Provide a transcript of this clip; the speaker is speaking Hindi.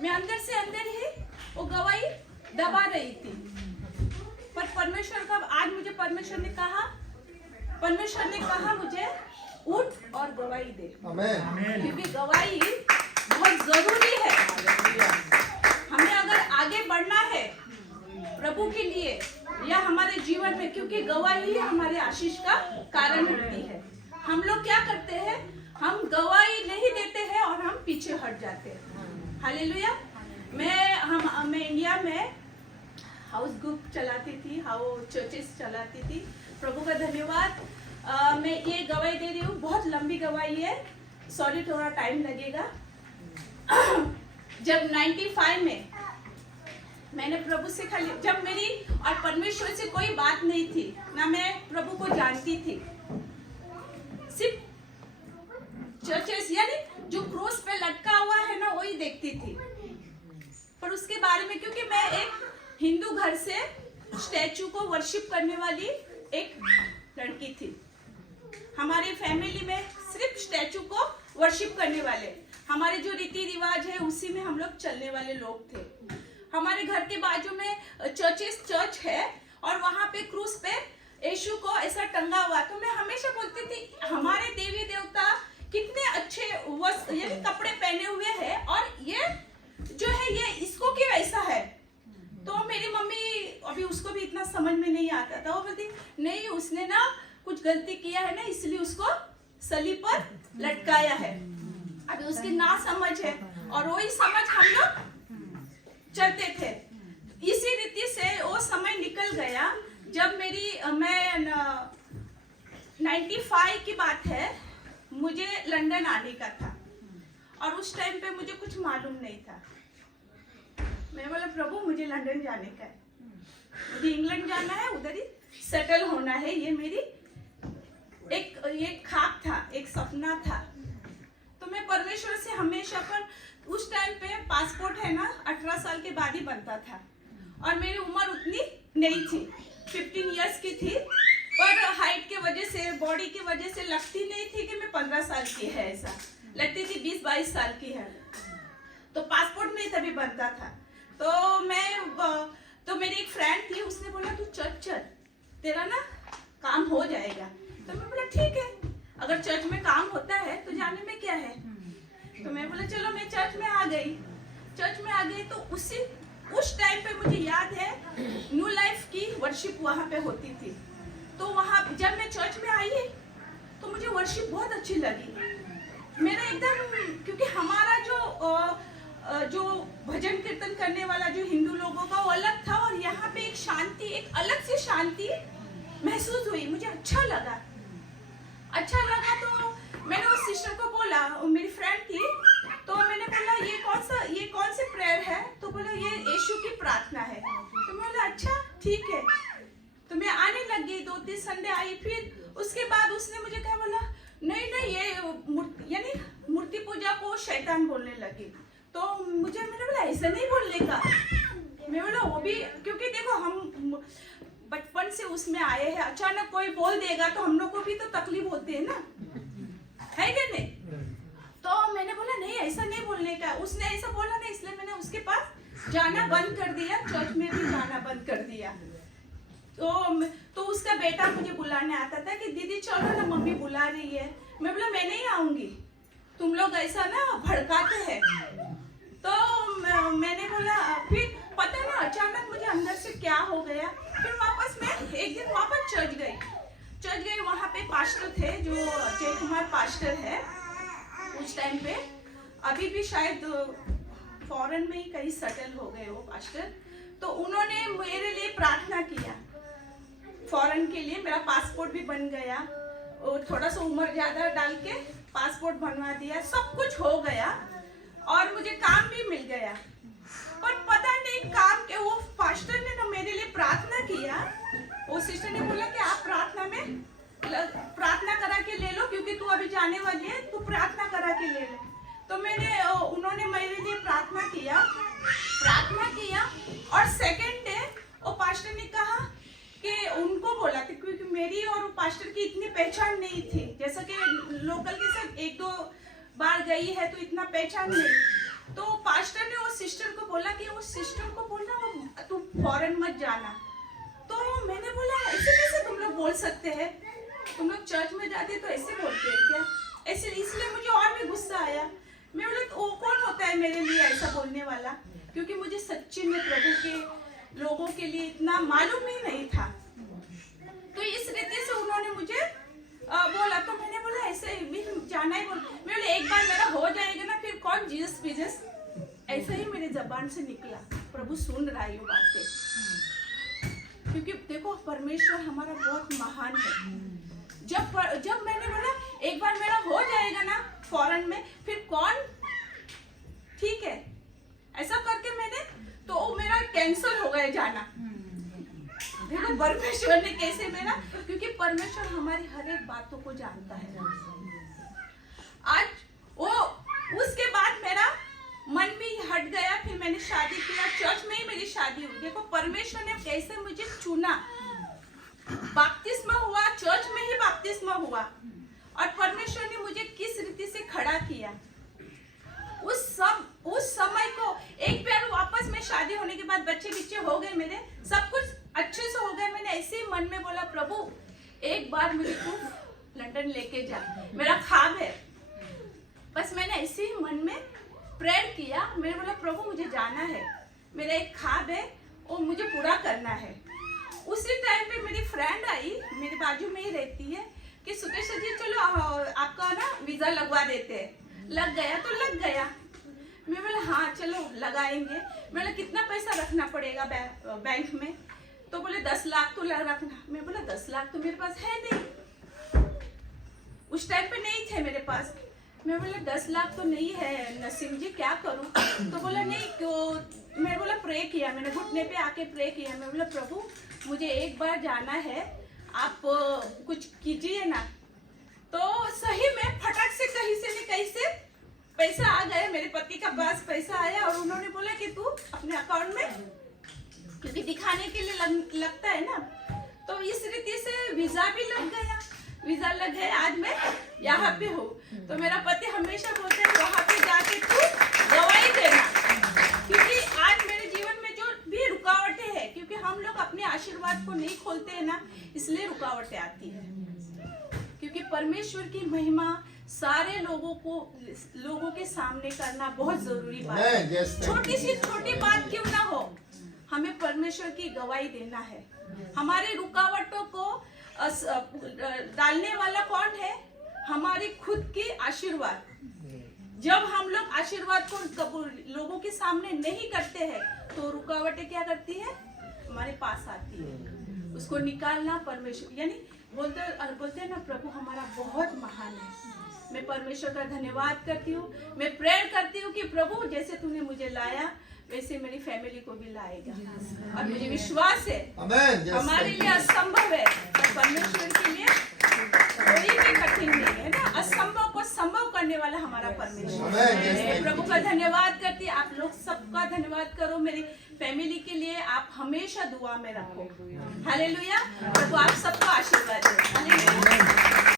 मैं अंदर से अंदर ही वो गवाही दबा रही थी। पर परमेश्वर का आज मुझे परमेश्वर ने कहा मुझे उठ और गवाही दे। आमीन। क्योंकि गवाही बहुत जरूरी है। हमें अगर आगे बढ़ना है प्रभु के लिए या हमारे जीवन में, क्योंकि गवाही ही हमारे आशीष का कारण होती है। हम लोग क्या करते हैं, हम गवाही नहीं देते हैं और हम पीछे हट जाते हैं। हालेलुया। मैं इंडिया में हाउस ग्रुप चलाती थी, चर्चेस चलाती थी। प्रभु का धन्यवाद। मैं ये गवाही दे रही हूँ, बहुत लंबी गवाही है, सॉरी थोड़ा टाइम लगेगा। जब 95 में मैंने प्रभु से खाली, जब मेरी और परमेश्वर से कोई बात नहीं थी, ना मैं प्रभु को जानती थी, सिर्फ चर्चेस यानी जो क्रूस पे लटका हुआ है ना वही देखती थी। पर उसके बारे में, क्योंकि मैं एक हिंदू घर से स्टैचू को वर्शिप करने वाली एक लड़की थी। हमारी फैमिली में सिर्फ स्टैचू को वर्शिप करने वाले, हमारे जो रीति रिवाज है उसी में हम लोग चलने वाले लोग थे। हमारे घर के बाजू में चर्च है और वहां पे क्रूस पे यीशु को ऐसा टंगा हुआ। तो मैं हमेशा बोलती थी हमारे देवी देवता कितने अच्छे यानी कपड़े पहने हुए हैं और ये जो है ये इसको क्यों ऐसा है। तो मेरी मम्मी, अभी उसको भी इतना समझ में नहीं आता था, वो बोलती नहीं उसने ना कुछ गलती किया है ना इसलिए उसको सलीब पर लटकाया है। अभी उसकी ना समझ है और वही समझ हम लोग चलते थे। इसी रीति से वो समय निकल गया। जब मैं 95 की बात है, मुझे लंदन आने का था और उस टाइम पे मुझे कुछ मालूम नहीं था। मैं बोला प्रभु मुझे लंदन जाने का है, मुझे इंग्लैंड जाना है, उधर ही सेटल होना है। ये मेरी एक ख्वाब था, एक सपना था। तो मैं परमेश्वर से हमेशा, पर उस टाइम पे पासपोर्ट है ना 18 साल के बाद ही बनता था और मेरी उम्र उतनी नहीं थी, 15 इयर्स की थी। पर हाइट के वजह से, बॉडी की वजह से लगती नहीं थी कि मैं 15 साल की है, ऐसा लगती थी 20-22 साल की है। तो पासपोर्ट नहीं तभी बनता था। तो मेरी एक फ्रेंड थी, उसने बोला तू चल तेरा ना काम हो जाएगा। तो मैं बोला ठीक है, अगर चर्च में काम होता है तो जाने में क्या है। तो मैं बोला चलो, मैं चर्च में आ गई। तो उस टाइम पे मुझे याद है न्यू लाइफ की वर्शिप वहां पे होती थी। तो वहां जब मैं चर्च में आई तो मुझे वर्शिप बहुत अच्छी लगी। मेरा एकदम, क्योंकि हमारा जो भजन कीर्तन करने वाला जो हिंदू लोगों का वो अलग था और यहाँ पे एक शांति, एक अलग सी शांति महसूस हुई। मुझे अच्छा लगा। तो मैंने उस सिस्टर को बोला, मेरी फ्रेंड थी, तो मैंने बोला ये कौन सी प्रेयर है। तो बोला ये यीशु की प्रार्थना है। तो मैं बोला अच्छा ठीक है। तो मैं आने लग गई, 2-3 संडे आई। फिर उसके बाद उसने मुझे क्या बोला, नहीं ये यानी मूर्ति पूजा को शैतान बोलने लगी। तो मैंने बोला ऐसा नहीं बोलने का। मैं बोला वो भी, क्योंकि देखो हम बचपन से उसमें आए हैं, अचानक कोई बोल देगा तो हम लोग को भी तो तकलीफ होती है ना, है क्या नहीं। तो मैंने बोला नहीं ऐसा नहीं बोलने का। उसने ऐसा बोला ना, इसलिए मैंने उसके पास जाना बंद कर दिया, चर्च में भी जाना बंद कर दिया। तो उसका बेटा मुझे बुलाने आता था कि दीदी चलो ना, मम्मी बुला रही है। मैं बोला मैं नहीं आऊंगी, तुम लोग ऐसा ना भड़काते हैं। तो मैंने बोला, फिर पता ना अचानक मुझे अंदर से क्या हो गया। फिर वापस मैं एक दिन वापस चर्च गई। वहाँ पे पास्टर थे जो अजय कुमार पास्टर है उस टाइम पे, अभी भी शायद फॉरेन में ही कहीं सेटल हो गए वो पास्टर। तो उन्होंने मेरे लिए प्रार्थना किया फॉरेन के लिए। मेरा पासपोर्ट भी बन गया और थोड़ा सा उम्र ज्यादा डाल के पासपोर्ट बनवा दिया, सब कुछ हो गया और मुझे काम भी मिल गया। पर पता नहीं काम के वो पास्टर ने ना मेरे लिए प्रार्थना किया। वो सिस्टर ने बोला कि आप प्रार्थना करा के ले लो, क्योंकि तू अभी जाने वाली है, तू प्रार्थना करा के ले ले। तो उन्होंने मेरे लिए प्रार्थना किया और सेकंड डे वो पास्टर ने कहा कि उनको बोला कि, क्योंकि मेरी और पास्टर की इतनी पहचान नहीं थी, जैसा कि लोकल के साथ 1-2 बार गई है तो इतना पहचान नहीं। तो पास्टर ने उस सिस्टर को बोला कि उस सिस्टर को बोलना तू फॉरेन मत जाना। तो मैंने बोला ऐसे कैसे तुम लोग बोल सकते हैं, तुम लोग चर्च में जाते तो ऐसे बोलते हैं क्या? ऐसे इसलिए मुझे और भी गुस्सा आया। मैं बोला तो कौन होता है मेरे लिए ऐसा बोलने वाला, क्योंकि मुझे सच्ची में प्रभु के लोगों के लिए इतना मालूम ही नहीं था। तो इस रीति से उन्होंने मुझे बोला, तो मैंने बोला ऐसे भी जाना ही बोल। मैं बोला एक बार मेरा हो जाएगा ना फिर कौन जीसस पीजस, ऐसा ही मेरे जबान से निकला। प्रभु सुन रहा है ये बातें, क्योंकि देखो परमेश्वर हमारा बहुत महान है। जब मैंने बोला एक बार मेरा हो जाएगा ना फॉरेन में फिर कौन, ठीक है ऐसा करके मैंने तो मेरा कैंसिल हो गया जाना। देखो परमेश्वर ने कैसे मेरा, क्योंकि परमेश्वर हमारी हर एक बातों को जानता है। आज वो उसके बाद मेरा मन भी हट गया, फिर मैंने शादी किया, चर्च में ही मेरी शादी हुई। देखो परमेश्वर ने कैसे मुझे चुना, बपतिस्मा हुआ चर्च में ही बपतिस्मा हुआ, और परमेश्वर ने मुझे किस रीति से खड़ा किया। उस समय को एक बार वापस में शादी होने के बाद बच्चे हो गए, मेरे सब कुछ अच्छे से हो गया। मैंने ऐसे ही मन में बोला प्रभु एक बार मुझे तू लंदन लेके जा, मेरा ख्वाब है। बस मैंने ऐसे ही मन में प्रेयर किया। मैंने बोला प्रभु मुझे जाना है, मेरा एक ख्वाब है और मुझे पूरा करना है। उसी टाइम पे मेरी फ्रेंड आई, मेरे बाजू में ही रहती है, कि सुकेश जी चलो आपका ना वीजा लगवा देते हैं। लग गया तो लग गया। मैं बोला हाँ चलो लगाएंगे। मैं बोला कितना पैसा रखना पड़ेगा बैंक में? तो बोले 10 लाख तो रखना। मैं बोला 10 लाख तो मेरे पास है नहीं, उस टाइम पे नहीं थे मेरे पास। मैं बोला 10 लाख तो नहीं है नसीम जी, क्या करूं? तो बोला नहीं क्यों। मैं बोला प्रे किया, मैंने घुटने पे आके प्रे किया। मैं बोला प्रभु मुझे एक बार जाना है, आप कुछ कीजिए ना। तो सही में फटक से कहीं से पैसा आ गया, मेरे पति का पास पैसा आया और उन्होंने बोला कि तू अपने अकाउंट में, क्योंकि दिखाने के लिए लगता है ना, तो इस रीति से वीजा भी लग गया। वीजा लग गया, आज मैं यहाँ पे हूँ। तो मेरा पति हमेशा बोलते हैं वहाँ पे जाके तू गवाही देना, क्योंकि आज मेरे जीवन में जो भी रुकावटें हैं, क्योंकि हम लोग अपने आशीर्वाद को नहीं खोलते हैं ना, इसलिए रुकावटें आती है। क्योंकि परमेश्वर की महिमा सारे लोगों के सामने करना बहुत जरूरी बात है। छोटी सी छोटी बात क्यों ना हो, हमें परमेश्वर की गवाही देना है। हमारे रुकावटों को डालने वाला कौन है? हमारी खुद की आशीर्वाद। जब हम लोग आशीर्वाद को लोगों के सामने नहीं करते हैं तो रुकावटें क्या करती है? हमारे पास आती है। उसको निकालना परमेश्वर, यानी बोलते हैं ना प्रभु हमारा बहुत महान है। मैं परमेश्वर का धन्यवाद करती हूँ। मैं प्रेयर करती हूँ कि प्रभु जैसे तूने मुझे लाया वैसे मेरी फैमिली को भी लाएगा, और मुझे विश्वास है हमारे लिए असंभव है तो परमेश्वर के लिए कोई भी कठिन नहीं है ना। असंभव को संभव करने वाला हमारा परमेश्वर। मैं प्रभु का धन्यवाद करती, आप लोग सबका धन्यवाद करो मेरी फैमिली के लिए। आप हमेशा दुआ में रखो। हालेलुया। प्रभु आप सबको आशीर्वाद दे। हालेलुया।